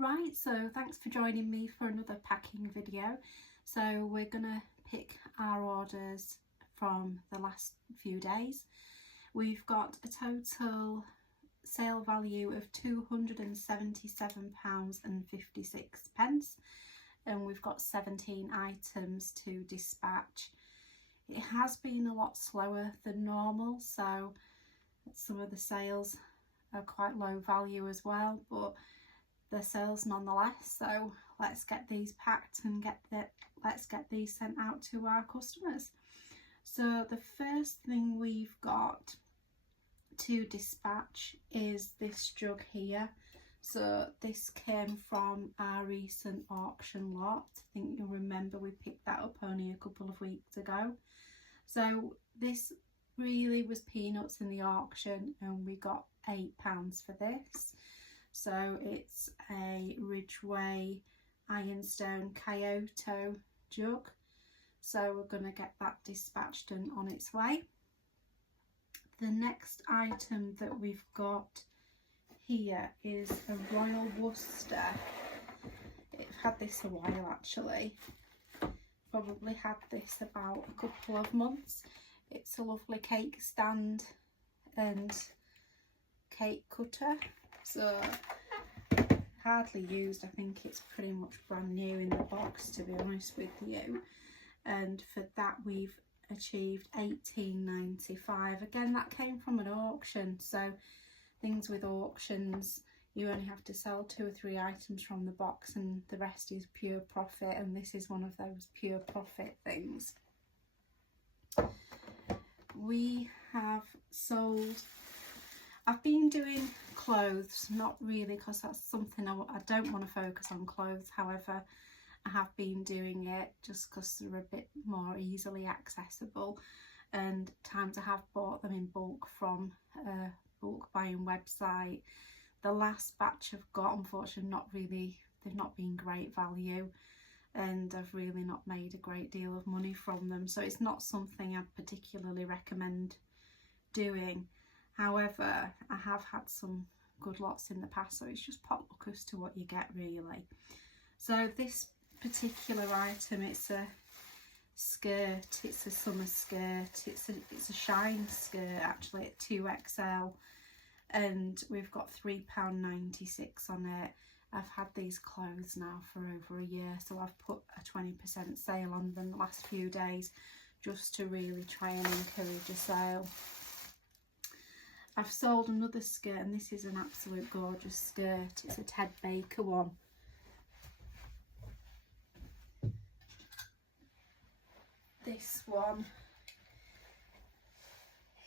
Right, so thanks for joining me for another packing video. So we're gonna pick our orders from the last few days. We've got a total sale value of £277.56 and we've got 17 items to dispatch. It has been a lot slower than normal, so some of the sales are quite low value as well, but they're sales nonetheless. So let's get these packed and let's get these sent out to our customers. So the first thing we've got to dispatch is this jug here. So this came from our recent auction lot. I think you'll remember we picked that up only a couple of weeks ago. So this really was peanuts in the auction and we got £8 for this. So it's a Ridgeway Ironstone Kyoto jug. So we're going to get that dispatched and on its way. The next item that we've got here is a Royal Worcester. I've had this a while actually. Probably had this about a couple of months. It's a lovely cake stand and cake cutter. So hardly used. I think it's pretty much brand new in the box, to be honest with you. And for that we've achieved £18.95. Again, that came from an auction. So things with auctions, you only have to sell 2 or 3 items from the box and the rest is pure profit, and this is one of those pure profit things. We have sold, I've been doing clothes, not really because that's something I don't want to focus on clothes. However, I have been doing it just because they're a bit more easily accessible, and times I have bought them in bulk from a bulk buying website. The last batch I've got, unfortunately, they've not been great value, and I've really not made a great deal of money from them, so it's not something I'd particularly recommend doing. However, I have had some good lots in the past, so it's just pot luck as to what you get really. So this particular item, it's a skirt, it's a summer skirt, it's a shine skirt actually at 2XL, and we've got £3.96 on it. I've had these clothes now for over a year, so I've put a 20% sale on them the last few days just to really try and encourage a sale. I've sold another skirt, and this is an absolute gorgeous skirt. It's a Ted Baker one. This one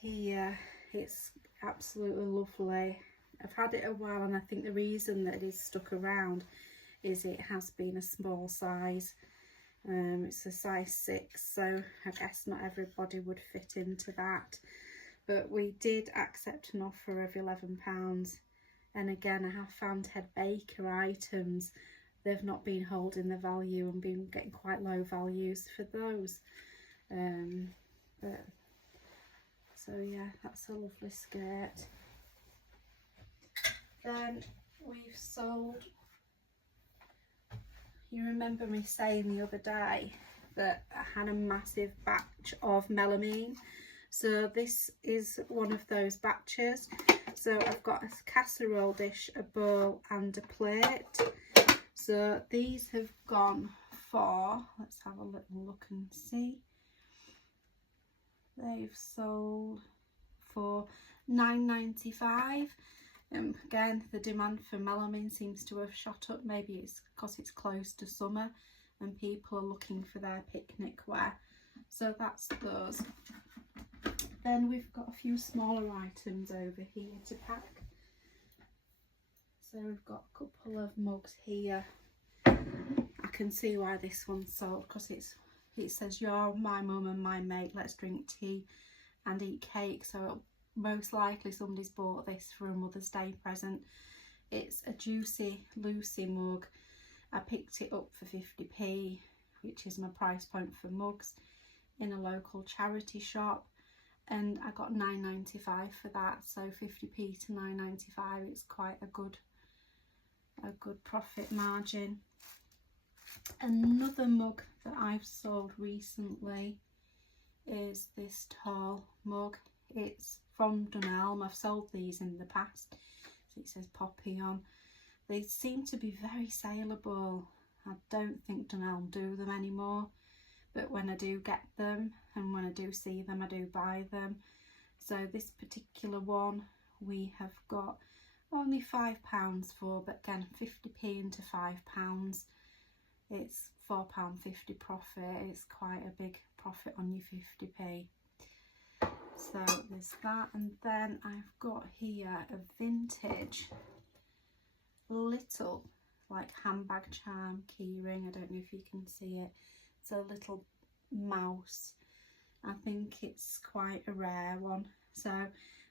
here, it's absolutely lovely. I've had it a while, and I think the reason that it is stuck around is it has been a small size. It's a size 6, so I guess not everybody would fit into that. But we did accept an offer of £11, and again I have found Ted Baker items. They've not been holding the value and been getting quite low values for those. So yeah, that's a lovely skirt. Then we've sold, you remember me saying the other day that I had a massive batch of melamine. So this is one of those batches. So I've got a casserole dish, a bowl and a plate. So these have gone for, let's have a little look and see. They've sold for £9.95. Again, the demand for melamine seems to have shot up. Maybe it's because it's close to summer and people are looking for their picnic wear. So that's those. Then we've got a few smaller items over here to pack. So we've got a couple of mugs here. I can see why this one's sold, because it says "You're my mum and my mate, let's drink tea and eat cake." So most likely somebody's bought this for a Mother's Day present. It's a Juicy Lucy mug. I picked it up for 50p, which is my price point for mugs, in a local charity shop, and I got £9.95 for that. So 50p to £9.95, it's quite a good a good profit margin. Another mug that I've sold recently is this tall mug. It's from Dunelm. I've sold these in the past. So it says Poppy on. They seem to be very saleable. I don't think Dunelm do them anymore, but when I do get them and when I do see them, I do buy them. So this particular one we have got only £5 for, but again 50p into £5. It's £4.50 profit. It's quite a big profit on your 50p. So there's that, and then I've got here a vintage little like handbag charm keyring. I don't know if you can see it. It's a little mouse. I think it's quite a rare one. So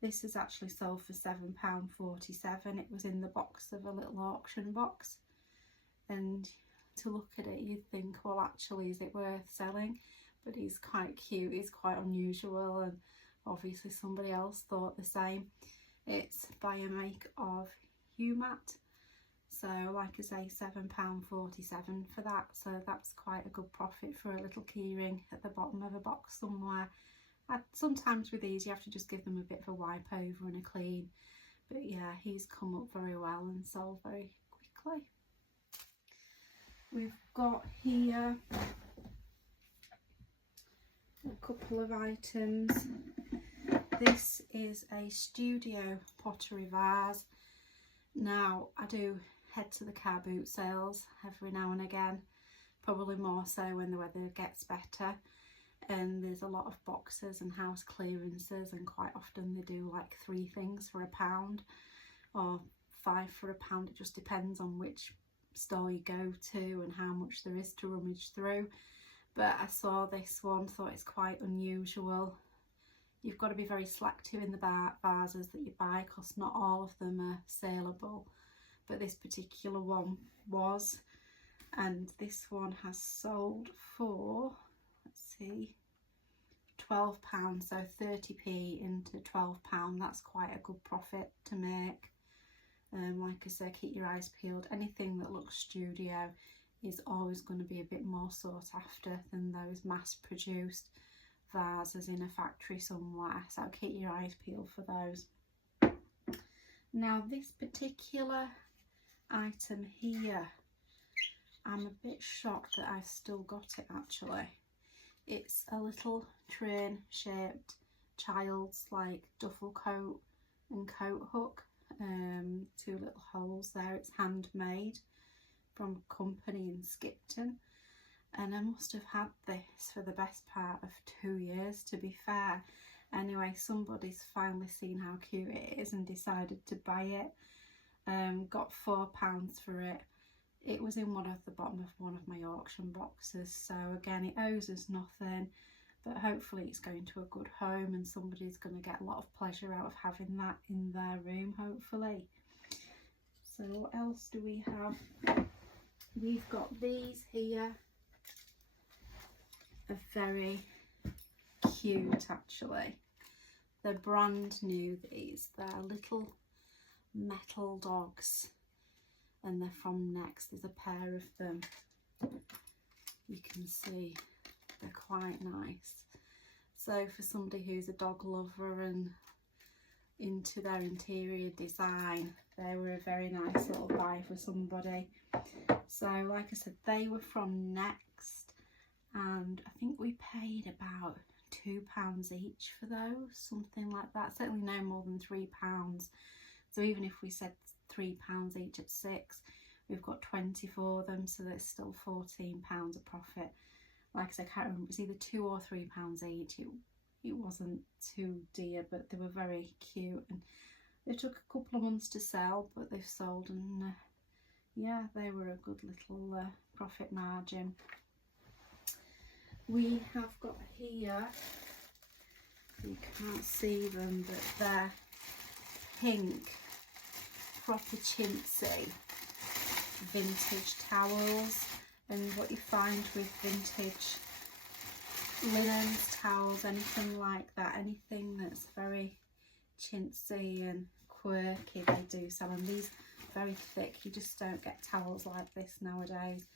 this is actually sold for £7.47. It was in the box of a little auction box, and to look at it you'd think, well, actually, is it worth selling? But he's quite cute, he's quite unusual, and obviously somebody else thought the same. It's by a make of Humat. So like I say, £7.47 for that. So that's quite a good profit for a little keyring at the bottom of a box somewhere. Sometimes with these you have to just give them a bit of a wipe over and a clean. But yeah, he's come up very well and sold very quickly. We've got here a couple of items. This is a studio pottery vase. Now I do head to the car boot sales every now and again, probably more so when the weather gets better, and there's a lot of boxes and house clearances, and quite often they do like 3 things for £1 or 5 for £1. It just depends on which store you go to and how much there is to rummage through. But I saw this one, thought it's quite unusual. You've got to be very selective in the vases that you buy, because not all of them are saleable, but this particular one was. And this one has sold for, let's see, £12, so 30p into £12. That's quite a good profit to make. Like I said, keep your eyes peeled. Anything that looks studio is always going to be a bit more sought after than those mass produced vases in a factory somewhere, so keep your eyes peeled for those. Now this particular item here, I'm a bit shocked that I've still got it actually. It's a little train shaped child's like duffel coat and coat hook, 2 little holes there. It's handmade from a company in Skipton, and I must have had this for the best part of 2 years, to be fair. Anyway, somebody's finally seen how cute it is and decided to buy it. Got £4 for it. It was in the bottom of one of my auction boxes, so again it owes us nothing, but hopefully it's going to a good home and somebody's going to get a lot of pleasure out of having that in their room, hopefully. So what else do we have? We've got these here. Are very cute actually. They're brand new, these. They're little metal dogs, and they're from Next. There's a pair of them. You can see they're quite nice. So for somebody who's a dog lover and into their interior design, they were a very nice little buy for somebody. So like I said, they were from Next, and I think we paid about £2 each for those, something like that. Certainly no more than £3. So even if we said £3 each at 6, we've got 20 for them, so there's still £14 a profit. Like I said, I can't remember, it was either £2 or £3 each. It wasn't too dear, but they were very cute, and they took a couple of months to sell, but they've sold, and yeah, they were a good little profit margin. We have got here, you can't see them, but they're pink, proper chintzy vintage towels. And what you find with vintage linens, towels, anything like that, anything that's very chintzy and quirky. They do sell them. These very thick. You just don't get towels like this nowadays.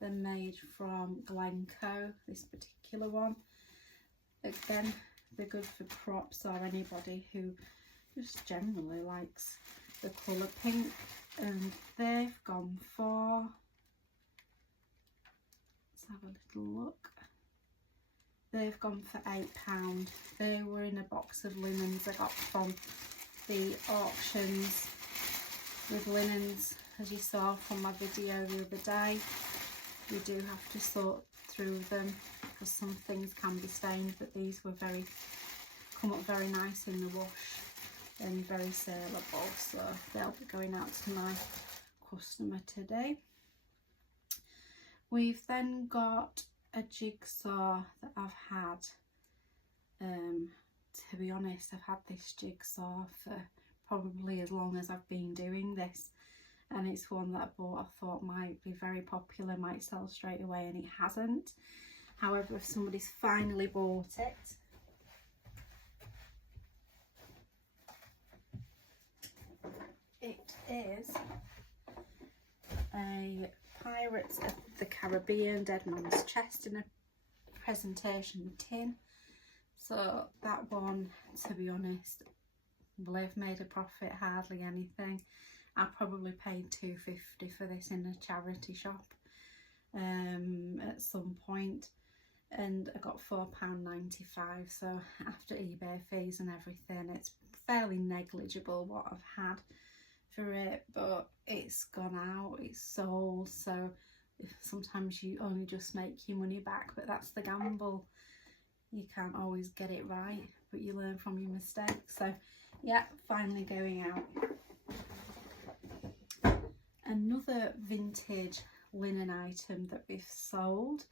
They're made from Glencoe, this particular one. Again, they're good for props or anybody who just generally likes the colour pink. And they've gone for, let's have a little look. They've gone for £8. They were in a box of linens I got from the auctions with linens, as you saw from my video the other day. You do have to sort through them because some things can be stained, but these were come up very nice in the wash and very saleable, so they'll be going out to my customer today. We've then got a jigsaw that I've had. To be honest, I've had this jigsaw for probably as long as I've been doing this, and it's one that I bought I thought might be very popular, might sell straight away, and it hasn't. However, if somebody's finally bought it, it is a Pirates of the Caribbean Dead Man's Chest in a presentation tin. So that one, to be honest, will have made a profit, hardly anything. I probably paid £2.50 for this in a charity shop at some point, and I got £4.95. so after eBay fees and everything, it's fairly negligible what I've had for it, but it's gone out, it's sold. So sometimes you only just make your money back, but that's the gamble. You can't always get it right, but you learn from your mistakes. So yeah, finally going out. Another vintage linen item that we've sold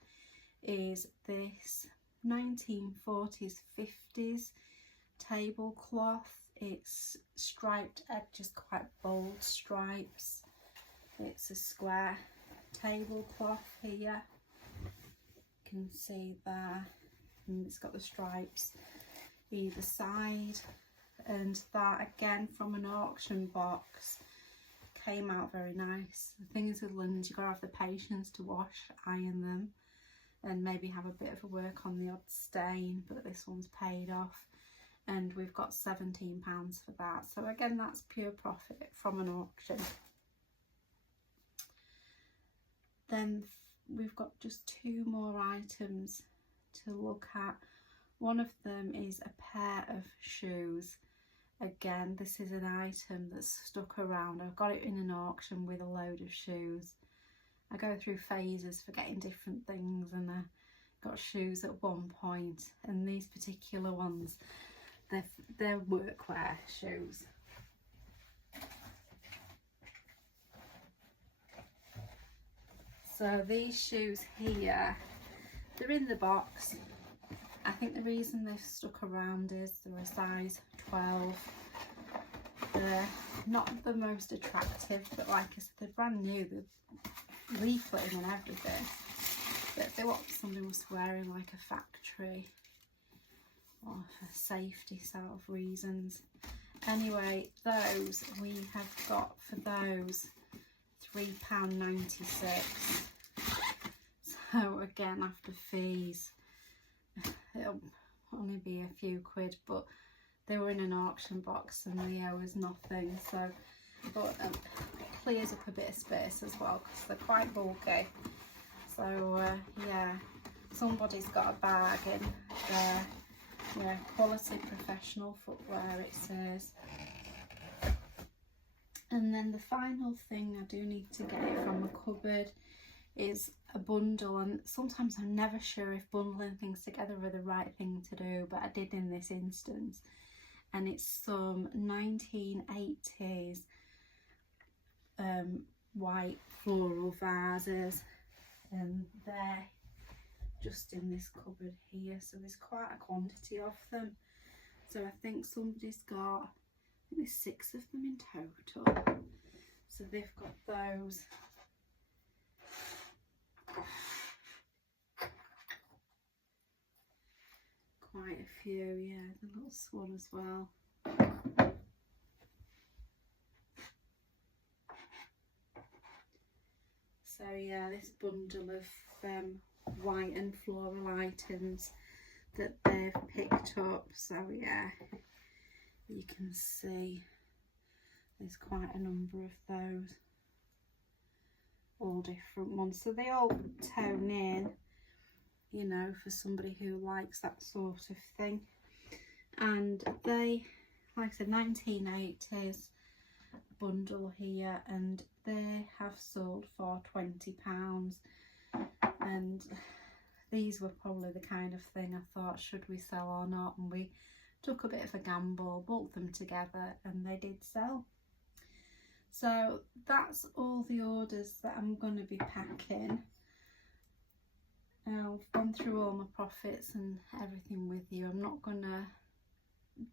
is this 1940s 50s tablecloth. It's striped edges, quite bold stripes. It's a square tablecloth here, you can see there, and it's got the stripes either side. And that, again, from an auction box, came out very nice. The thing is with linens, you've got to have the patience to wash, iron them, and maybe have a bit of a work on the odd stain, but this one's paid off, and we've got £17 for that. So again, that's pure profit from an auction. Then we've got just two more items to look at. One of them is a pair of shoes. Again, this is an item that's stuck around. I've got it in an auction with a load of shoes. I go through phases for getting different things, and I got shoes at one point, and these particular ones, they're workwear shoes. So these shoes here, they're in the box. I think the reason they've stuck around is they're a size 12. They're not the most attractive, but like I said, they're brand new. They're leafleting and everything. But they what somebody was wearing, like a factory, or for safety sort of reasons. Anyway, those we have got for those £3.96. So again, after fees, it'll only be a few quid, but they were in an auction box and they owe us nothing. So, but it clears up a bit of space as well because they're quite bulky. So yeah, somebody's got a bargain there. Yeah, quality professional footwear, it says. And then the final thing, I do need to get it from a cupboard, is a bundle. And sometimes I'm never sure if bundling things together are the right thing to do, but I did in this instance. And it's some 1980s white floral vases, and they're just in this cupboard here. So there's quite a quantity of them. So I think somebody's got, I think there's 6 of them in total. So they've got those. Quite a few, yeah, the little swan as well. So yeah, this bundle of white and floral items that they've picked up. So yeah, you can see there's quite a number of those, all different ones. So they all tone in, you know, for somebody who likes that sort of thing. And they, like I said, 1980s bundle here, and they have sold for £20. And these were probably the kind of thing I thought, should we sell or not? And we took a bit of a gamble, bulked them together, and they did sell. So that's all the orders that I'm going to be packing. I've gone through all my profits and everything with you. I'm not going to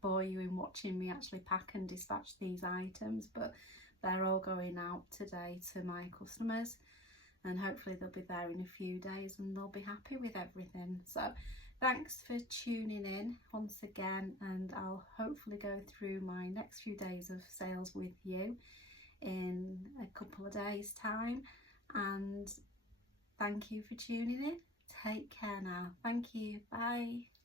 bore you in watching me actually pack and dispatch these items, but they're all going out today to my customers, and hopefully they'll be there in a few days and they'll be happy with everything. So thanks for tuning in once again, and I'll hopefully go through my next few days of sales with you in a couple of days time. And thank you for tuning in. Take care now. Thank you. Bye.